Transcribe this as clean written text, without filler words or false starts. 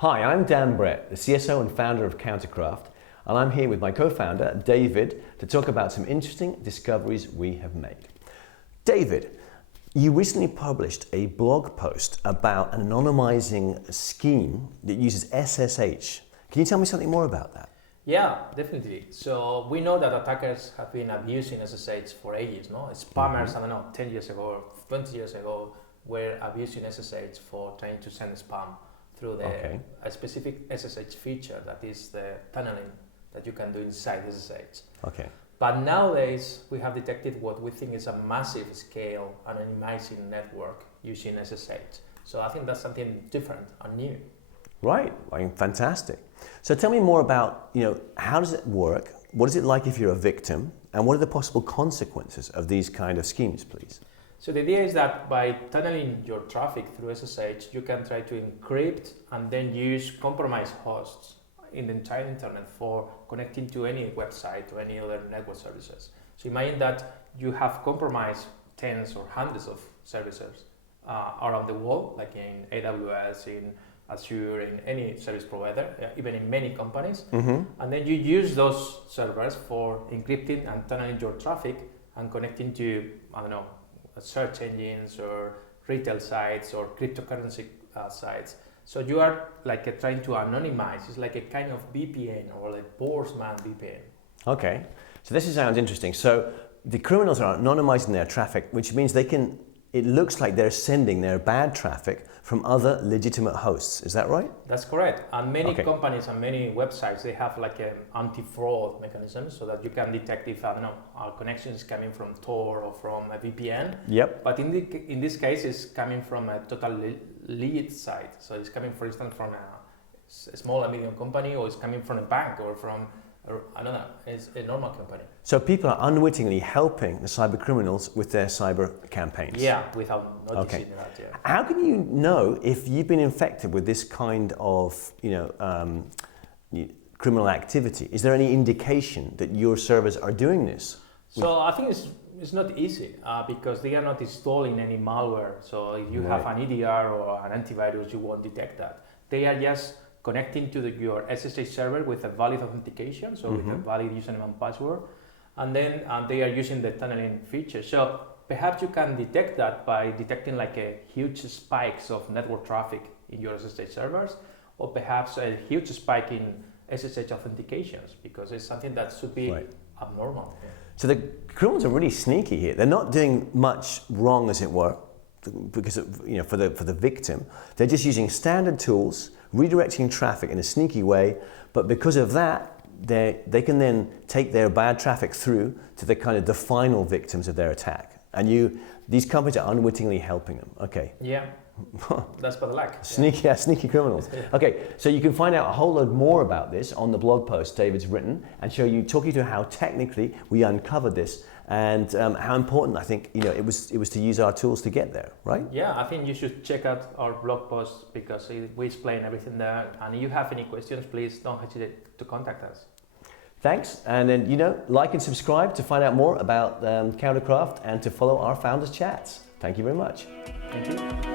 Hi, I'm Dan Brett, the CSO and founder of CounterCraft, and I'm here with my co-founder, David, to talk about some interesting discoveries we have made. David, you recently published a blog post about an anonymizing scheme that uses SSH. Can you tell me something more about that? Yeah, definitely. So we know that attackers have been abusing SSH for ages, no? Spammers, I don't know, 10 years ago or 20 years ago were abusing SSH for trying to send spam through a specific SSH feature that is the tunneling that you can do inside SSH. Okay. But nowadays we have detected what we think is a massive scale anonymizing network using SSH. So I think that's something different and new. Right, fantastic. So tell me more about, how does it work? What is it like if you're a victim? And what are the possible consequences of these kind of schemes, please? So the idea is that by tunneling your traffic through SSH, you can try to encrypt and then use compromised hosts in the entire internet for connecting to any website or any other network services. So imagine that you have compromised tens or hundreds of services around the world, like in AWS, in Azure, in any service provider, even in many companies. Mm-hmm. And then you use those servers for encrypting and tunneling your traffic and connecting to, search engines or retail sites or cryptocurrency sites. So you are trying to anonymize. It's like a kind of VPN or like Borsman VPN. Okay, so this sounds interesting. So the criminals are anonymizing their traffic, which means it looks like they're sending their bad traffic from other legitimate hosts. Is that right? That's correct. And many companies and many websites, they have like an anti-fraud mechanism so that you can detect if, our connection is coming from Tor or from a VPN. Yep. But in this case, it's coming from a total lead site. So it's coming, for instance, from a small and medium company, or it's coming from a bank or from it's a normal company. So people are unwittingly helping the cyber criminals with their cyber campaigns. Yeah, without noticing that. Yeah. How can you know if you've been infected with this kind of, criminal activity? Is there any indication that your servers are doing this? So I think it's not easy because they are not installing any malware. So if you have an EDR or an antivirus, you won't detect that. They are just connecting to your SSH server with a valid authentication, so with a valid username and password, and then they are using the tunneling feature. So perhaps you can detect that by detecting like a huge spikes of network traffic in your SSH servers, or perhaps a huge spike in SSH authentications, because it's something that should be abnormal. Yeah. So the criminals are really sneaky here. They're not doing much wrong, as it were, because for the victim. They're just using standard tools, redirecting traffic in a sneaky way, but because of that, they can then take their bad traffic through to the final victims of their attack. And these companies are unwittingly helping them. Okay. Yeah. That's bad luck. Sneaky criminals. Okay, so you can find out a whole load more about this on the blog post David's written, and talk you through how technically we uncovered this, and how important I think it was to use our tools to get there, right? Yeah, I think you should check out our blog post because we explain everything there. And if you have any questions, please don't hesitate to contact us. Thanks, and then like and subscribe to find out more about CounterCraft and to follow our founders' chats. Thank you very much. Thank you.